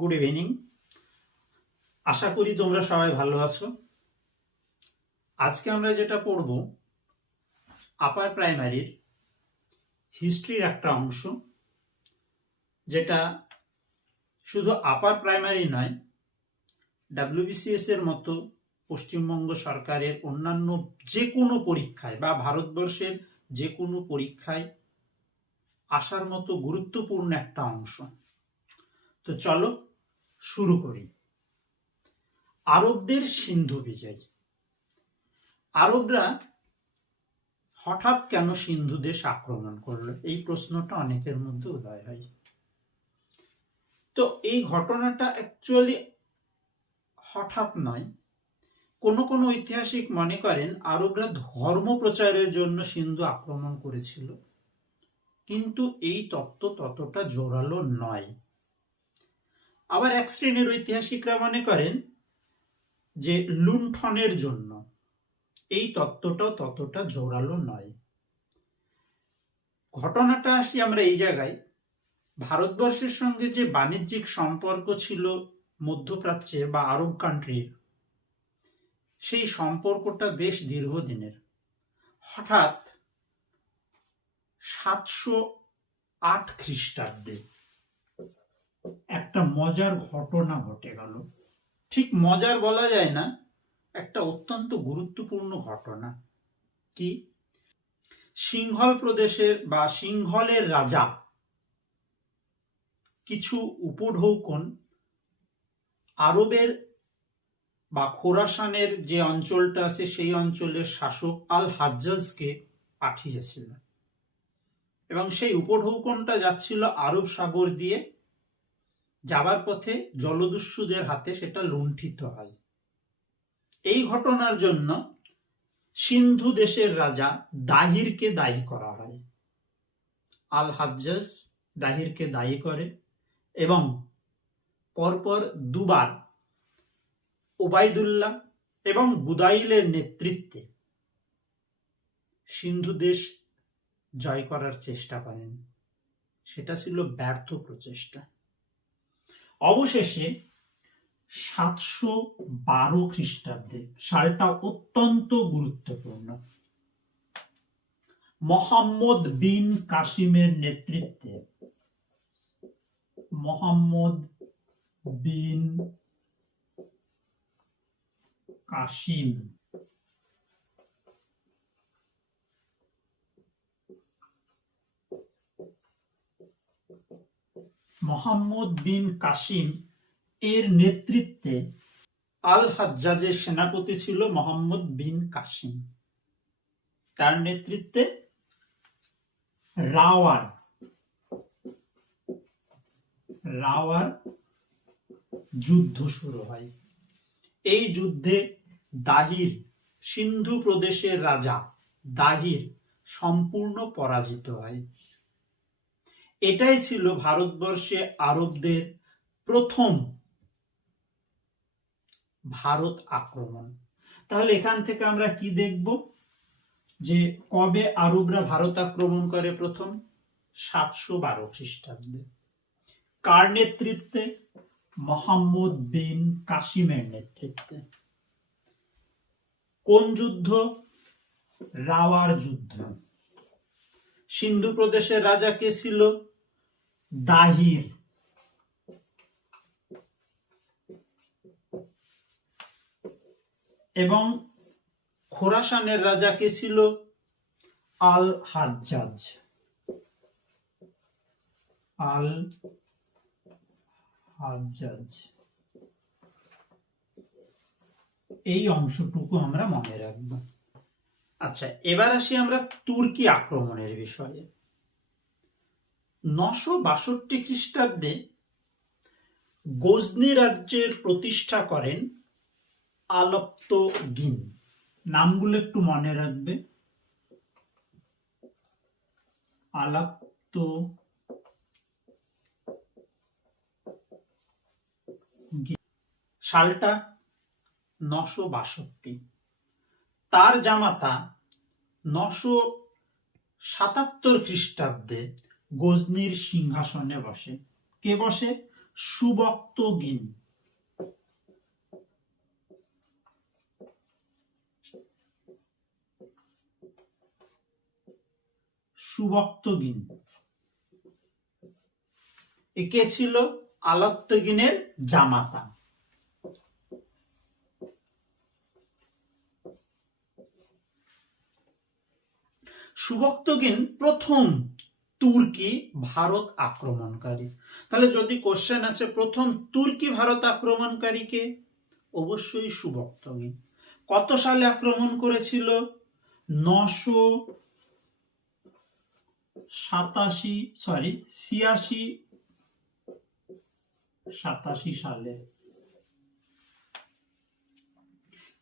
Good evening আশা করি তোমরা সবাই ভালো আছো। আজকে আমরা যেটা পড়ব আপার প্রাইমারির হিস্ট্রির একটা অংশ, যেটা শুধু আপার প্রাইমারি নয় ডাব্লিউবিসিএস এর মতো পশ্চিমবঙ্গ সরকারের অন্যান্য যে কোনো পরীক্ষায় বা ভারতবর্ষের যে কোনো পরীক্ষায় আসার মতো গুরুত্বপূর্ণ একটা অংশ। তো চলো শুরু করি। আরবদের সিন্ধু বিজয়। আরবরা হঠাৎ কেন সিন্ধু দেশ আক্রমণ করল? এই প্রশ্নটা অনেকের মধ্যে উদয় হয়। তো এই ঘটনাটা অ্যাকচুয়ালি হঠাৎ নয়। কোন কোন ঐতিহাসিক মনে করেন, আরবরা ধর্ম প্রচারের জন্য সিন্ধু আক্রমণ করেছিল। কিন্তু এই তত্ত্ব ততটা জোরালো নয়। আবার এক শ্রেণির ঐতিহাসিকরা মনে করেন যে লুণ্ঠনের জন্য। এই তত্ত্বটা ততটা জোরালো নয়। ঘটনাটা আসি আমরা এই জায়গায়। ভারতবর্ষের সঙ্গে যে বাণিজ্যিক সম্পর্ক ছিল মধ্যপ্রাচ্যে বা আরব কান্ট্রির সেই সম্পর্কটা বেশ দীর্ঘদিনের। হঠাৎ সাতশো আট খ্রিস্টাব্দে একটা মজার ঘটনা ঘটে গেল। ঠিক মজার বলা যায় না, একটা অত্যন্ত গুরুত্বপূর্ণ ঘটনা। কি? সিংহল প্রদেশের বা সিংহলের রাজা, কিছু উপঢৌকন, আরবের বা খোরাসানের যে অঞ্চলটা আছে, সেই অঞ্চলের শাসক আল হাজ্জাজকে পাঠিয়েছিলেন এবং সেই উপঢৌকনটা যাচ্ছিল আরব সাগর দিয়ে যাবার পথে জলদস্যুদের হাতে সেটা লুণ্ঠিত হয়। এই ঘটনার জন্য সিন্ধু দেশের রাজা দাহিরকে দায়ী করা হয়। আল হাজ্জাজ দাহিরকে দায়ী করে এবং পরপর দুবার ওবায়দুল্লাহ এবং বুদাইলের নেতৃত্বে সিন্ধু দেশ জয় করার চেষ্টা করেন। সেটা ছিল ব্যর্থ প্রচেষ্টা। অবশেষে সাতশো বারো খ্রিস্টাব্দে সালটা অত্যন্ত গুরুত্বপূর্ণ। মোহাম্মদ বিন কাসিমের নেতৃত্বে মোহাম্মদ বিন কাসিম মোহাম্মদ বিন কাসিম এর নেতৃত্বে আল হাজ্জাজের সেনাপতি ছিল মোহাম্মদ বিন কাসিম। তার নেতৃত্বে রাওয়ার রাওয়ার যুদ্ধ শুরু হয়। এই যুদ্ধে দাহির সিন্ধু প্রদেশের রাজা দাহির সম্পূর্ণ পরাজিত হয়। এটাই ছিল ভারতবর্ষে আরবদের প্রথম ভারত আক্রমণ। তাহলে এখান থেকে আমরা কি দেখব? যে কবে আরবরা ভারত আক্রমণ করে প্রথম? সাতশো বারো খ্রিস্টাব্দে। কার নেতৃত্বে? মোহাম্মদ বিন কাসিমের নেতৃত্বে। কোন যুদ্ধ? রাওয়ার যুদ্ধ। সিন্ধু প্রদেশের রাজা কে ছিল? দাহির। এবং খোরাসানের রাজা কে ছিল? আল হাজ্জাজ আল হাজ্জাজ এই অংশটুকু আমরা মনে রাখব। আচ্ছা এবার আসি আমরা তুর্কি আক্রমণের বিষয়ে। নশো বাষট্টি খ্রিস্টাব্দে গজনি রাজ্যের প্রতিষ্ঠা করেন আলপ্ত গিন। নামগুলো একটু মনে রাখবে। আলাপ্ত সালটা নশো বাষট্টি। তার জামাতা নশো সাতাত্তর খ্রিস্টাব্দে গজনির সিংহাসনে বসে। কে বসে? সুবক্তগিন সুবক্তগিন একে ছিল? আলাপ্তগিনের জামাতা। সুবক্তগিন প্রথম তুর্কি, ভারত আক্রমণকারী। তাহলে যদি কোশ্চেন আছে প্রথম তুর্কি, ভারত আক্রমণকারীকে অবশ্যই সুবক্তগিন কত সালে আক্রমণ করেছিল? নশো সাতাশি সরি ছিয়াশি, সাতাশি সালে।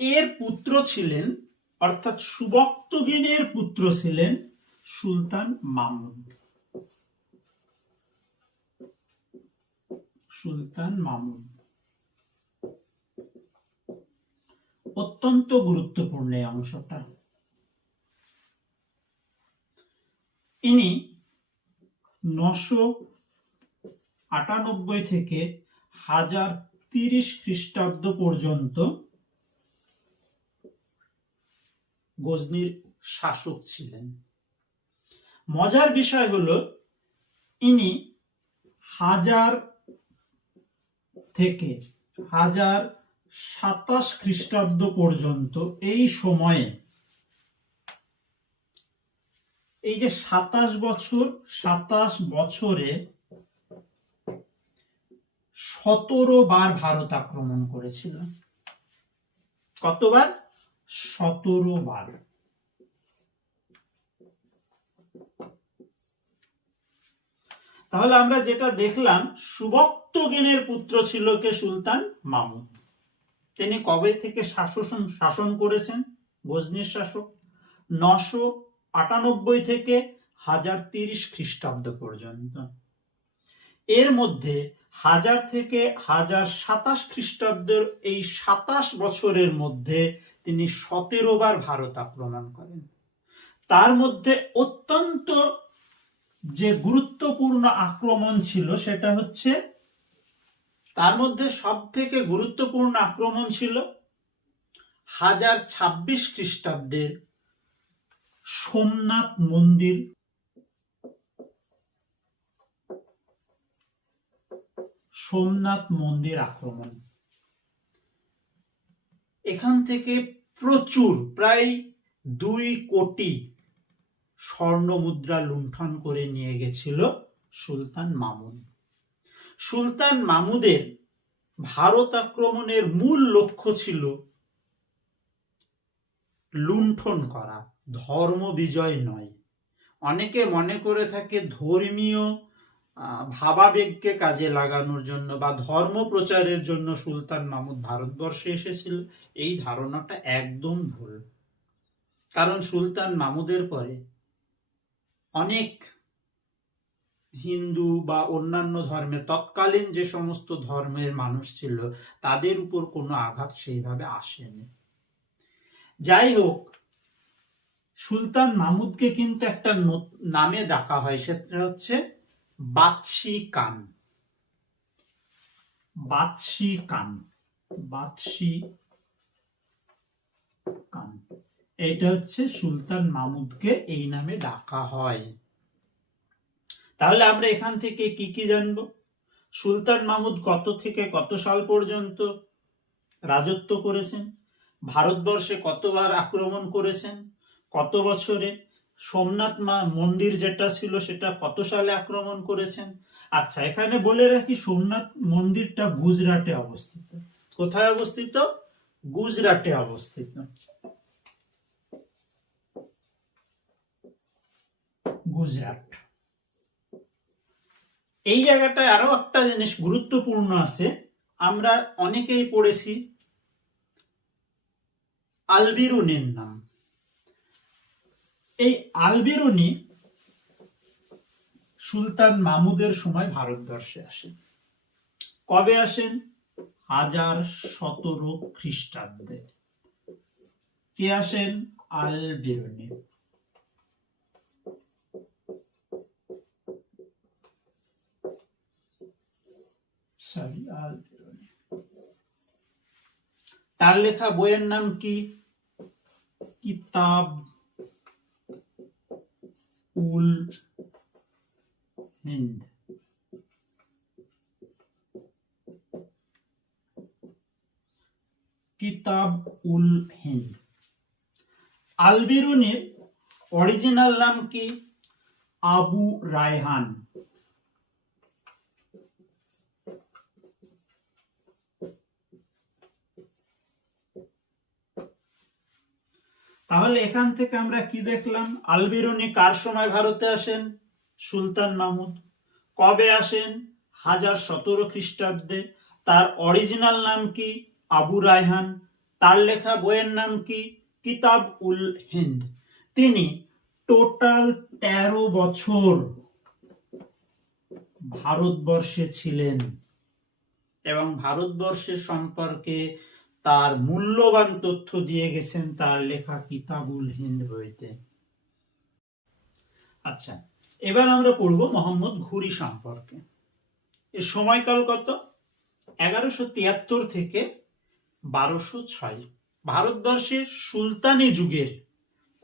এর পুত্র ছিলেন, অর্থাৎ সুবক্তগিনের পুত্র ছিলেন সুলতান মামুদ সুলতান মামুদ অত্যন্ত গুরুত্বপূর্ণ এই অংশটা। ইনি নশো আটানব্বই থেকে হাজার তিরিশ খ্রিস্টাব্দ পর্যন্ত গজনির শাসক ছিলেন। মজার বিষয় হলো, ইনি হাজার থেকে হাজার সাতাশ খ্রিস্টাব্দ পর্যন্ত এই সময়ে এই যে সাতাশ বছর, সাতাশ বছরে সতেরো বার ভারত আক্রমণ করেছিল। কতবার? সতেরো বার। তাহলে আমরা যেটা দেখলাম সুবক্তগিনের পুত্র ছিল কে সুলতান? মামুদ তিনি কবে থেকে শাসন শাসন করেছেন? গজনির শাসক। নশো আটানব্বই থেকে হাজার তিরিশ খ্রিস্টাব্দ পর্যন্ত। এর মধ্যে হাজার থেকে হাজার সাতাশ খ্রিস্টাব্দের এই সাতাশ বছরের মধ্যে তিনি সতেরো বার ভারত আক্রমণ করেন। তার মধ্যে অত্যন্ত যে গুরুত্বপূর্ণ আক্রমণ ছিল সেটা হচ্ছে, তার মধ্যে সব থেকে গুরুত্বপূর্ণ আক্রমণ ছিল হাজার ছাব্বিশ খ্রিস্টাব্দের সোমনাথ মন্দির। সোমনাথ মন্দির আক্রমণ। এখান থেকে প্রচুর, প্রায় দুই কোটি স্বর্ণ মুদ্রা লুণ্ঠন করে নিয়ে গেছিল সুলতান মামুন। সুলতান মামুদের ভারত আক্রমণের মূল লক্ষ্য ছিল লুণ্ঠন করা, ধর্ম বিজয় নয়। অনেকে মনে করে থাকে ধর্মীয় ভাবাবেগকে কাজে লাগানোর জন্য বা ধর্ম প্রচারের জন্য সুলতান মামুদ ভারতবর্ষে এসেছিল। এই ধারণাটা একদম ভুল। কারণ সুলতান মামুদের পরে অনেক হিন্দু বা অন্যান্য ধর্মের তৎকালীন যে সমস্ত ধর্মের মানুষ ছিল, তাদের উপর কোনো আঘাত সেইভাবে আসেনি। যাই হোক, সুলতান মামুদকে কিন্তু একটা নামে ডাকা হয়, সেটা হচ্ছে বাদশি কান। বাদশি কান। বাদশি কান। এটা হচ্ছে সুলতান মামুদকে এই নামে ডাকা হয়। তাহলে আমরা এখান থেকে কি কি জানব? সুলতান মাহমুদ কত থেকে কত সাল পর্যন্ত রাজত্ব করেছেন? ভারতবর্ষে কতবার আক্রমণ করেছেন? কত বছরে? সোমনাথ মা মন্দির যেটা ছিল সেটা কত সালে আক্রমণ করেছেন? আচ্ছা এখানে বলে রাখি সোমনাথ মন্দিরটা গুজরাটে অবস্থিত। কোথায় অবস্থিত? গুজরাটে অবস্থিত। গুজরাট। এই জায়গাটায় আরও একটা জিনিস গুরুত্বপূর্ণ আছে, আমরা অনেকেই পড়েছি আলবিরুনের নাম। এই আলবিরুনি সুলতান মামুদের সময় ভারতবর্ষে আসেন কবে আসেন হাজার সতেরো খ্রিস্টাব্দে। কে আসেন? আলবিরুনি সরি আল বেরুনি তার লেখা বইয়ের নাম কি? কিতাব উল হিন্দ। কিতাব উল হিন্দ। আল বিরুনির অরিজিনাল নাম কি? আবু রায়হান। তাহলে এখান থেকে আমরা কি দেখলাম? আলবিরুনি কার সময় ভারতে আসেন? সুলতান মাহমুদ। কবে আসেন? হাজার সতেরো খ্রিস্টাব্দে। তার অরিজিনাল নাম কি? আবু রায়হান। তার লেখা বইয়ের নাম কি? কিতাব উল হিন্দ। তিনি টোটাল তেরো বছর ভারতবর্ষে ছিলেন এবং ভারতবর্ষের সম্পর্কে তার মূল্যবান তথ্য দিয়ে গেছেন তার লেখা কিতাবুল হিন্দ বইতে। আচ্ছা এবার আমরা পড়ব মোহাম্মদ ঘুরি সম্পর্কে। এর সময়কাল কত? এগারোশো তিয়াত্তর থেকে বারোশো ছয়। ভারতবর্ষের সুলতানি যুগের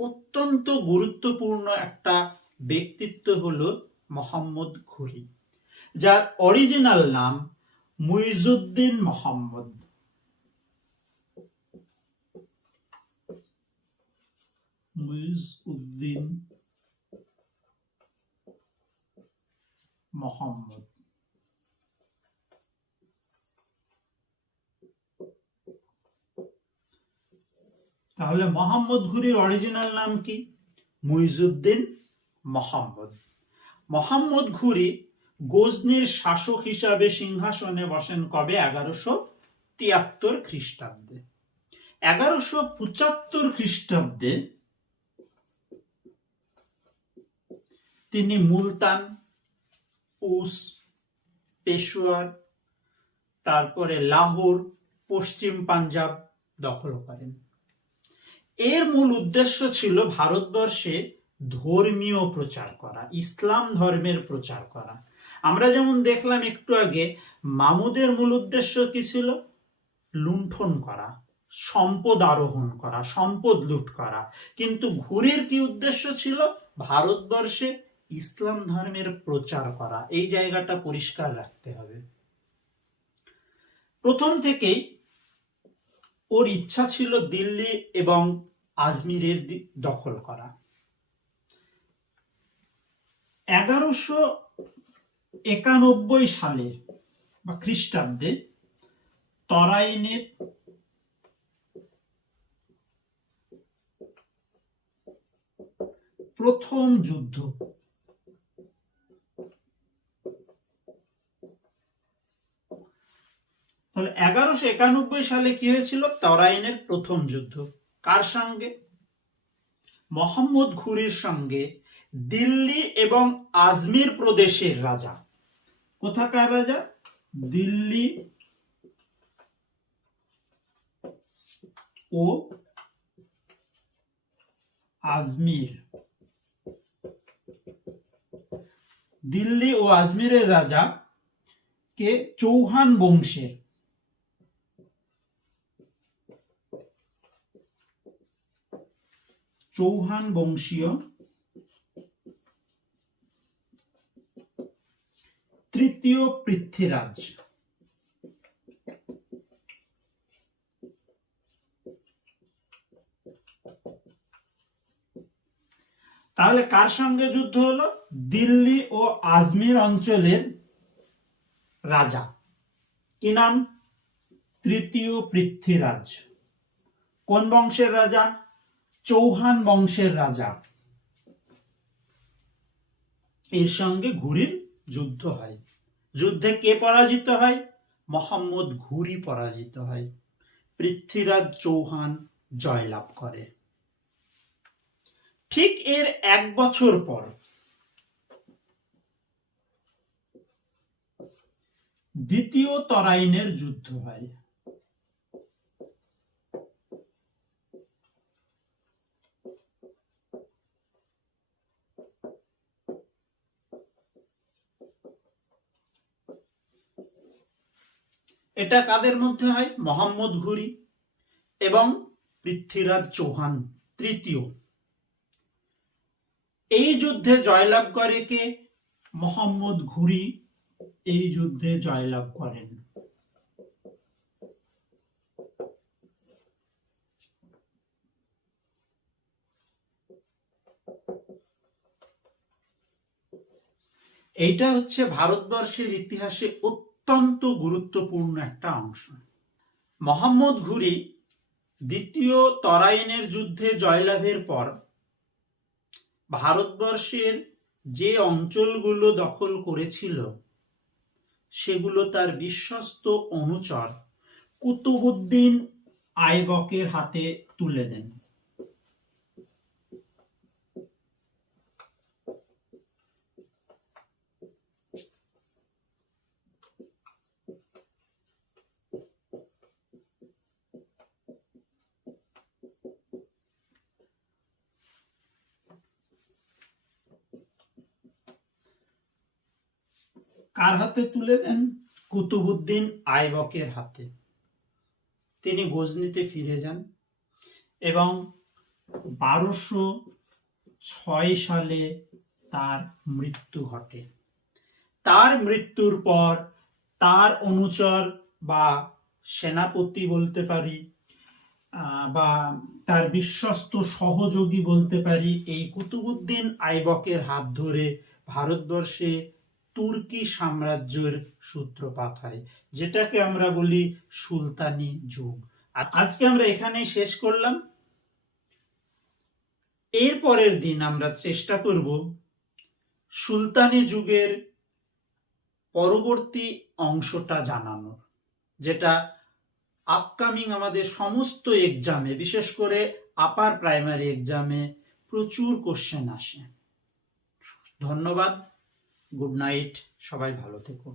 অত্যন্ত গুরুত্বপূর্ণ একটা ব্যক্তিত্ব হলো মোহাম্মদ ঘুরি, যার অরিজিনাল নাম মুইজুদ্দিন মোহাম্মদ। মুইজ উদ্দিন মোহাম্মদ তাহলে মোহাম্মদ ঘুরির অরিজিনাল নাম কি? মুইজুদ্দিন মোহাম্মদ। মোহাম্মদ ঘুরি গজনির শাসক হিসাবে সিংহাসনে বসেন কবে? এগারোশো তিয়াত্তর খ্রিস্টাব্দে। এগারোশো পঁচাত্তর খ্রিস্টাব্দে তিনি মুলতান, উস পেশোয়ার তারপরে লাহোর, পশ্চিম পাঞ্জাব দখল করেন। এর মূল উদ্দেশ্য ছিল ভারতবর্ষে ধর্মীয় প্রচার করা, ইসলাম ধর্মের প্রচার করা। আমরা যেমন দেখলাম একটু আগে, মামুদের মূল উদ্দেশ্য কি ছিল? লুণ্ঠন করা, সম্পদ আরোহণ করা, সম্পদ লুট করা। কিন্তু ঘুরির কি উদ্দেশ্য ছিল? ভারতবর্ষে ইসলাম ধর্মের প্রচার করা, এই জায়গাটা পরিষ্কার রাখতে হবে। প্রথম থেকেই ওর ইচ্ছা ছিল দিল্লি এবং আজমিরের দখল করা। এগারোশো একানব্বই সালে বা খ্রিস্টাব্দে তরাইনের প্রথম যুদ্ধ তাহলে এগারোশো একানব্বই সালে কি হয়েছিল? তরাইনের প্রথম যুদ্ধ। কার সঙ্গে? মোহাম্মদ ঘুরির সঙ্গে। দিল্লি এবং আজমির প্রদেশের রাজা। কোথাকার রাজা? দিল্লি ও আজমির। দিল্লি ও আজমিরের রাজা কে? চৌহান বংশের। চৌহান বংশীয় তৃতীয় পৃথ্বীরাজ। তাহলে কার সঙ্গে যুদ্ধ হলো? দিল্লি ও আজমির অঞ্চলের রাজা। কি নাম? তৃতীয় পৃথ্বীরাজ। কোন বংশের রাজা? চৌহান বংশের রাজা। এর সঙ্গে ঘুরির যুদ্ধ হয়। যুদ্ধে কে পরাজিত হয়? মোহাম্মদ ঘুরি পরাজিত হয়। পৃথ্বীরাজ চৌহান জয়লাভ করে। ঠিক এর এক বছর পর দ্বিতীয় তরাইনের যুদ্ধ হয়। এটা কাদের মধ্যে হয়? মোহাম্মদ ঘুরি এবং পৃথ্বীরাজ চৌহান তৃতীয়। এই যুদ্ধে জয়লাভ করে কে? মোহাম্মদ ঘুরি এই যুদ্ধে জয়লাভ করেন। এইটা হচ্ছে ভারতবর্ষের ইতিহাসে অত্যন্ত গুরুত্বপূর্ণ একটা অংশ। মোহাম্মদ ঘুরি দ্বিতীয় তরাইনের যুদ্ধে জয়লাভের পর ভারতবর্ষের যে অঞ্চলগুলো দখল করেছিল, সেগুলো তার বিশ্বস্ত অনুচর কুতুবুদ্দিন আইবকের হাতে তুলে দেন। কার হাতে তুলে দেন? কুতুবুদ্দিন আইবকের হাতে। তিনি গজনিতে ফিরে যান এবং বারোশো ছয় সালে তার মৃত্যু ঘটে। তার মৃত্যুর পর তার অনুচর বা সেনাপতি বলতে পারি বা তার বিশ্বস্ত সহযোগী বলতে পারি, এই কুতুবুদ্দিন আইবকের হাত ধরে ভারতবর্ষে তুর্কি সাম্রাজ্যের সূত্রপাত হয়, যেটাকে আমরা বলি সুলতানি যুগ। আজকে আমরা এখানেই শেষ করলাম। এর পরের দিন আমরা চেষ্টা করব সুলতানি যুগের পরবর্তী অংশটা জানানোর, যেটা আপকামিং আমাদের সমস্ত এক্সামে বিশেষ করে আপার প্রাইমারি এক্সামে প্রচুর কোশ্চেন আসে। ধন্যবাদ। গুড নাইট সবাই ভালো থেকো